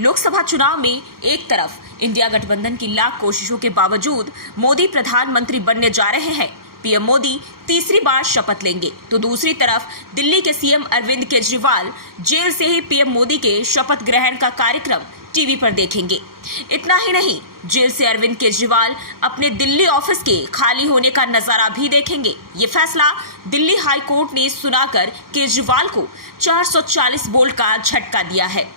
लोकसभा चुनाव में एक तरफ इंडिया गठबंधन की लाख कोशिशों के बावजूद मोदी प्रधानमंत्री बनने जा रहे हैं, पीएम मोदी तीसरी बार शपथ लेंगे, तो दूसरी तरफ दिल्ली के सीएम अरविंद केजरीवाल जेल से ही पीएम मोदी के शपथ ग्रहण का कार्यक्रम टीवी पर देखेंगे। इतना ही नहीं, जेल से अरविंद केजरीवाल अपने दिल्ली ऑफिस के खाली होने का नजारा भी देखेंगे। ये फैसला दिल्ली हाई कोर्ट ने सुनाकर केजरीवाल को 440 वोल्ट का झटका दिया है।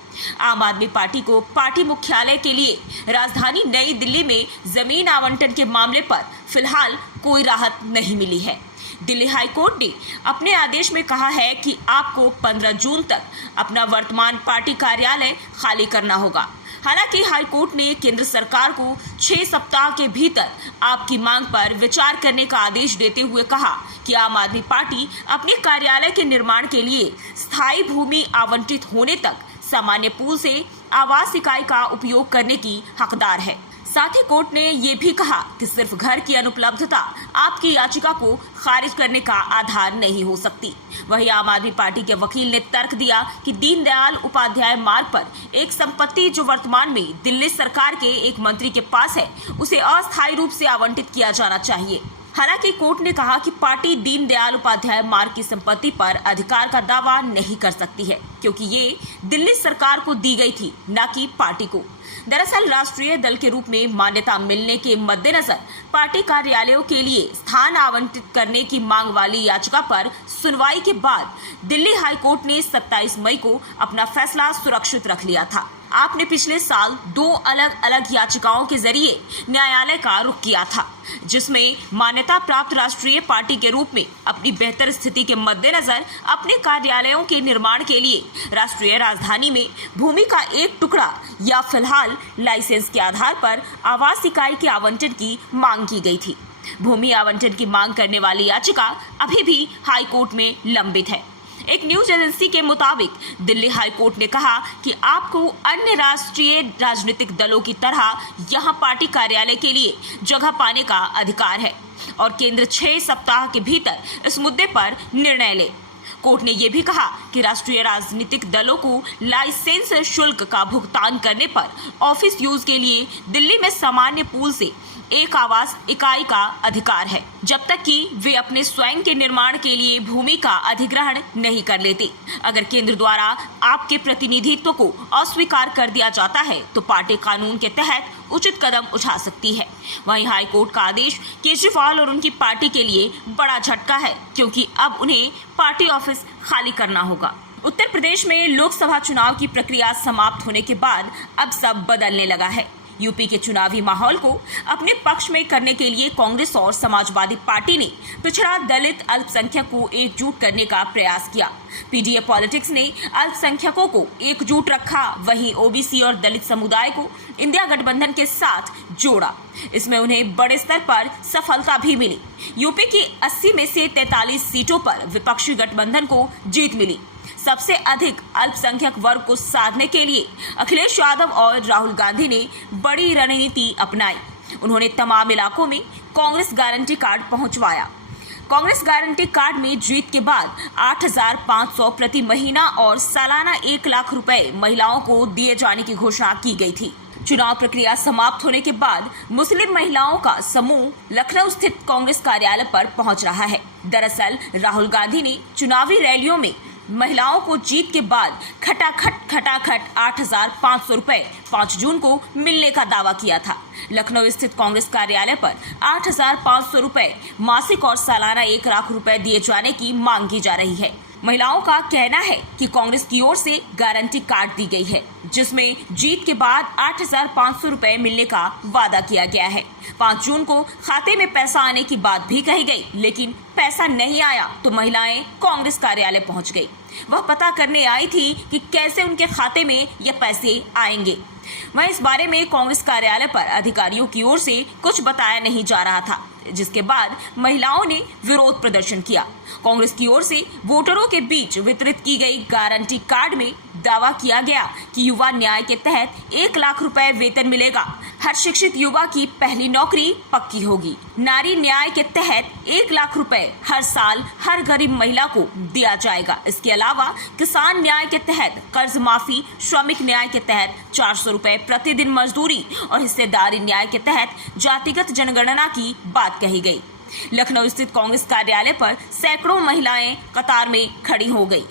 आम आदमी पार्टी को पार्टी मुख्यालय के लिए राजधानी नई दिल्ली में जमीन आवंटन के मामले पर फिलहाल कोई राहत नहीं मिली है। दिल्ली हाई कोर्ट ने अपने आदेश में कहा है कि आपको 15 जून तक अपना वर्तमान पार्टी कार्यालय खाली करना होगा। हालांकि हाई कोर्ट ने केंद्र सरकार को 6 सप्ताह के भीतर आपकी मांग पर विचार करने का आदेश देते हुए कहा कि आम आदमी पार्टी अपने कार्यालय के निर्माण के लिए स्थायी भूमि आवंटित होने तक सामान्य पूल से आवास इकाई का उपयोग करने की हकदार है। साथ ही कोर्ट ने ये भी कहा कि सिर्फ घर की अनुपलब्धता आपकी याचिका को खारिज करने का आधार नहीं हो सकती। वहीं आम आदमी पार्टी के वकील ने तर्क दिया कि दीनदयाल उपाध्याय मार्ग पर एक संपत्ति जो वर्तमान में दिल्ली सरकार के एक मंत्री के पास है, उसे अस्थायी रूप से आवंटित किया जाना चाहिए। हालांकि कोर्ट ने कहा कि पार्टी दीनदयाल उपाध्याय मार्ग की संपत्ति पर अधिकार का दावा नहीं कर सकती है, क्योंकि ये दिल्ली सरकार को दी गई थी, न कि पार्टी को। दरअसल राष्ट्रीय दल के रूप में मान्यता मिलने के मद्देनजर पार्टी कार्यालयों के लिए स्थान आवंटित करने की मांग वाली याचिका पर सुनवाई के बाद दिल्ली हाई कोर्ट ने 27 मई को अपना फैसला सुरक्षित रख लिया था। आपने पिछले साल 2 अलग अलग याचिकाओं के जरिए न्यायालय का रुख किया था, जिसमें मान्यता प्राप्त राष्ट्रीय पार्टी के रूप में अपनी बेहतर स्थिति के मद्देनजर अपने कार्यालयों के निर्माण के लिए राष्ट्रीय राजधानी में भूमि का एक टुकड़ा या फिलहाल लाइसेंस के आधार पर आवास इकाई के आवंटन की मांग की गई थी। भूमि आवंटन की मांग करने वाली याचिका अभी भी हाई कोर्ट में लंबित है। एक न्यूज एजेंसी के मुताबिक दिल्ली हाई कोर्ट ने कहा कि आपको अन्य राष्ट्रीय राजनीतिक दलों की तरह यहां पार्टी कार्यालय के लिए जगह पाने का अधिकार है और केंद्र 6 सप्ताह के भीतर इस मुद्दे पर निर्णय ले। कोर्ट ने यह भी कहा कि राष्ट्रीय राजनीतिक दलों को लाइसेंस शुल्क का भुगतान करने पर ऑफिस यूज के लिए दिल्ली में सामान्य पूल से एक आवास इकाई का अधिकार है, जब तक कि वे अपने स्वयं के निर्माण के लिए भूमि का अधिग्रहण नहीं कर लेते। अगर केंद्र द्वारा आपके प्रतिनिधित्व को अस्वीकार कर दिया जाता है तो पार्टी कानून के तहत उचित कदम उठा सकती है। वहीं हाई कोर्ट का आदेश केजरीवाल और उनकी पार्टी के लिए बड़ा झटका है, क्योंकि अब उन्हें पार्टी ऑफिस खाली करना होगा। उत्तर प्रदेश में लोकसभा चुनाव की प्रक्रिया समाप्त होने के बाद अब सब बदलने लगा है। यूपी के चुनावी माहौल को अपने पक्ष में करने के लिए कांग्रेस और समाजवादी पार्टी ने पिछड़ा दलित अल्पसंख्यक को एकजुट करने का प्रयास किया। पीडीए पॉलिटिक्स ने अल्पसंख्यकों को एकजुट रखा, वहीं ओबीसी और दलित समुदाय को इंडिया गठबंधन के साथ जोड़ा। इसमें उन्हें बड़े स्तर पर सफलता भी मिली। यूपी की 80 में से 43 सीटों पर विपक्षी गठबंधन को जीत मिली। सबसे अधिक अल्पसंख्यक वर्ग को साधने के लिए अखिलेश यादव और राहुल गांधी ने बड़ी रणनीति अपनाई। उन्होंने तमाम इलाकों में कांग्रेस गारंटी कार्ड पहुंचवाया। कांग्रेस गारंटी कार्ड में जीत के बाद 8,500 प्रति महीना और सालाना 1 लाख रुपए महिलाओं को दिए जाने की घोषणा की गई थी। चुनाव प्रक्रिया समाप्त होने के बाद मुस्लिम महिलाओं का समूह लखनऊ स्थित कांग्रेस कार्यालय पर पहुंच रहा है। दरअसल राहुल गांधी ने चुनावी रैलियों में महिलाओं को जीत के बाद खटाखट 8,500 रुपए 5 जून को मिलने का दावा किया था। लखनऊ स्थित कांग्रेस कार्यालय पर 8,500 रुपए मासिक और सालाना 1 लाख रुपए दिए जाने की मांग की जा रही है। महिलाओं का कहना है कि कांग्रेस की ओर से गारंटी कार्ड दी गई है, जिसमें जीत के बाद 8,500 रुपए मिलने का वादा किया गया है। 5 जून को खाते में पैसा आने की बात भी कही गई, लेकिन पैसा नहीं आया तो महिलाएं कांग्रेस कार्यालय पहुंच गई। वह पता करने आई थी कि कैसे उनके खाते में ये पैसे आएंगे। वहीं इस बारे में कांग्रेस कार्यालय पर अधिकारियों की ओर से कुछ बताया नहीं जा रहा था, जिसके बाद महिलाओं ने विरोध प्रदर्शन किया। कांग्रेस की ओर से वोटरों के बीच वितरित की गई गारंटी कार्ड में दावा किया गया कि युवा न्याय के तहत 1 लाख रुपए वेतन मिलेगा। हर शिक्षित युवा की पहली नौकरी पक्की होगी। नारी न्याय के तहत 1 लाख रुपए हर साल हर गरीब महिला को दिया जाएगा। इसके अलावा किसान न्याय के तहत कर्ज माफी, श्रमिक न्याय के तहत 400 रुपए प्रतिदिन मजदूरी और हिस्सेदारी न्याय के तहत जातिगत जनगणना की बात कही गई। लखनऊ स्थित कांग्रेस कार्यालय पर सैकड़ों महिलाएं कतार में खड़ी हो गई।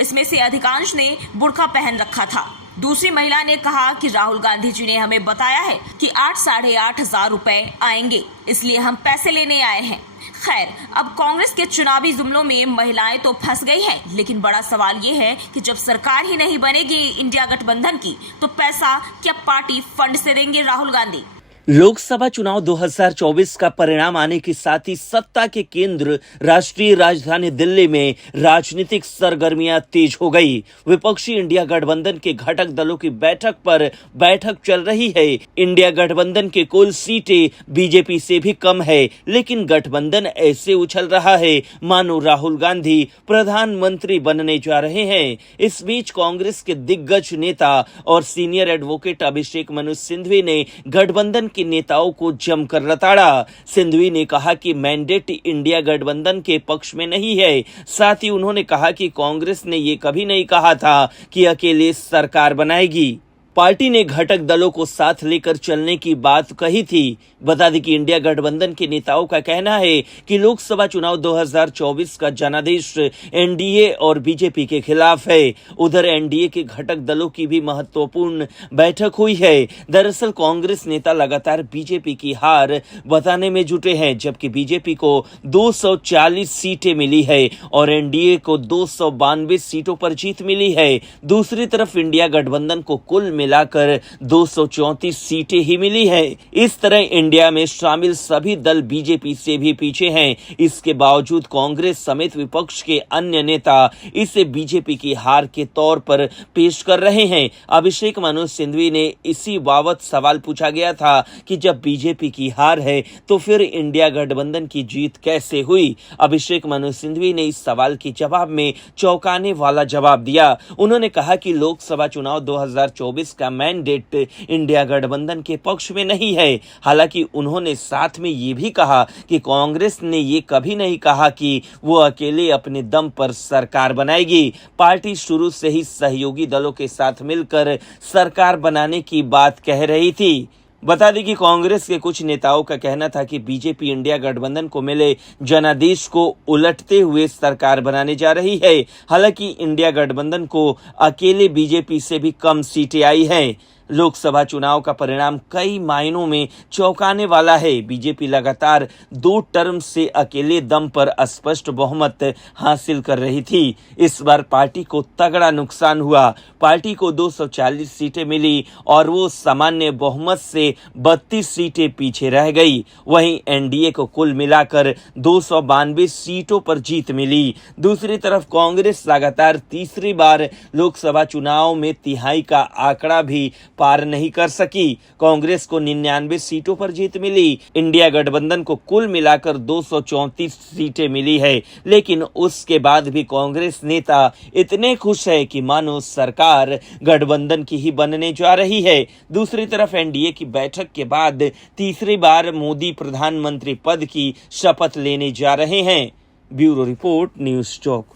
इसमें से अधिकांश ने बुर्का पहन रखा था। दूसरी महिला ने कहा कि राहुल गांधी जी ने हमें बताया है कि 8-8.5 हजार रुपए आएंगे, इसलिए हम पैसे लेने आए हैं। खैर, अब कांग्रेस के चुनावी जुमलों में महिलाएं तो फंस गई हैं, लेकिन बड़ा सवाल ये है कि जब सरकार ही नहीं बनेगी इंडिया गठबंधन की, तो पैसा क्या पार्टी फंड से देंगे राहुल गांधी? लोकसभा चुनाव 2024 का परिणाम आने के साथ ही सत्ता के केंद्र राष्ट्रीय राजधानी दिल्ली में राजनीतिक सरगर्मियां तेज हो गई। विपक्षी इंडिया गठबंधन के घटक दलों की बैठक पर बैठक चल रही है। इंडिया गठबंधन के कुल सीटें बीजेपी से भी कम है, लेकिन गठबंधन ऐसे उछल रहा है मानो राहुल गांधी प्रधानमंत्री बनने जा रहे हैं। इस बीच कांग्रेस के दिग्गज नेता और सीनियर एडवोकेट अभिषेक मनु सिंघवी ने गठबंधन के नेताओं को जमकर लताड़ा। सिंघवी ने कहा कि मैंडेट इंडिया गठबंधन के पक्ष में नहीं है। साथ ही उन्होंने कहा कि कांग्रेस ने ये कभी नहीं कहा था कि अकेले सरकार बनाएगी। पार्टी ने घटक दलों को साथ लेकर चलने की बात कही थी। बता दें कि इंडिया गठबंधन के नेताओं का कहना है कि लोकसभा चुनाव 2024 का जनादेश एनडीए और बीजेपी के खिलाफ है। उधर एनडीए के घटक दलों की भी महत्वपूर्ण बैठक हुई है। दरअसल कांग्रेस नेता लगातार बीजेपी की हार बताने में जुटे हैं, जबकि बीजेपी को 240 सीटें मिली है और एनडीए को 292 सीटों पर जीत मिली है। दूसरी तरफ इंडिया गठबंधन को कुल मिलाकर 234 सीटें ही मिली है। इस तरह इंडिया में शामिल सभी दल बीजेपी से भी पीछे हैं। इसके बावजूद कांग्रेस समेत विपक्ष के अन्य नेता इसे बीजेपी की हार के तौर पर पेश कर रहे हैं। अभिषेक मनु सिंघवी ने इसी बाबत सवाल पूछा गया था कि जब बीजेपी की हार है तो फिर इंडिया गठबंधन की जीत कैसे हुई। अभिषेक मनु सिंघवी ने इस सवाल के जवाब में चौंकाने वाला जवाब दिया। उन्होंने कहा कि लोकसभा चुनाव 2024 का मैंडेट इंडिया गठबंधन के पक्ष में नहीं है। हालांकि उन्होंने साथ में ये भी कहा कि कांग्रेस ने ये कभी नहीं कहा कि वो अकेले अपने दम पर सरकार बनाएगी। पार्टी शुरू से ही सहयोगी दलों के साथ मिलकर सरकार बनाने की बात कह रही थी। बता दें कि कांग्रेस के कुछ नेताओं का कहना था कि बीजेपी इंडिया गठबंधन को मिले जनादेश को उलटते हुए सरकार बनाने जा रही है। हालांकि इंडिया गठबंधन को अकेले बीजेपी से भी कम सीटें आई हैं। लोकसभा चुनाव का परिणाम कई मायनों में चौंकाने वाला है। बीजेपी लगातार 2 टर्म से अकेले दम पर स्पष्ट बहुमत हासिल कर रही थी। इस बार पार्टी को तगड़ा नुकसान हुआ। पार्टी को 240 सीटें मिली और वो सामान्य बहुमत से 32 सीटें पीछे रह गई। वहीं एनडीए को कुल मिलाकर 292 सीटों पर जीत मिली। दूसरी तरफ कांग्रेस लगातार तीसरी बार लोकसभा चुनाव में तिहाई का आंकड़ा भी पार नहीं कर सकी। कांग्रेस को 99 सीटों पर जीत मिली। इंडिया गठबंधन को कुल मिलाकर 234 सीटें मिली है, लेकिन उसके बाद भी कांग्रेस नेता इतने खुश है कि मानो सरकार गठबंधन की ही बनने जा रही है। दूसरी तरफ एनडीए की बैठक के बाद तीसरी बार मोदी प्रधानमंत्री पद की शपथ लेने जा रहे हैं। ब्यूरो रिपोर्ट, न्यूज़ चौक।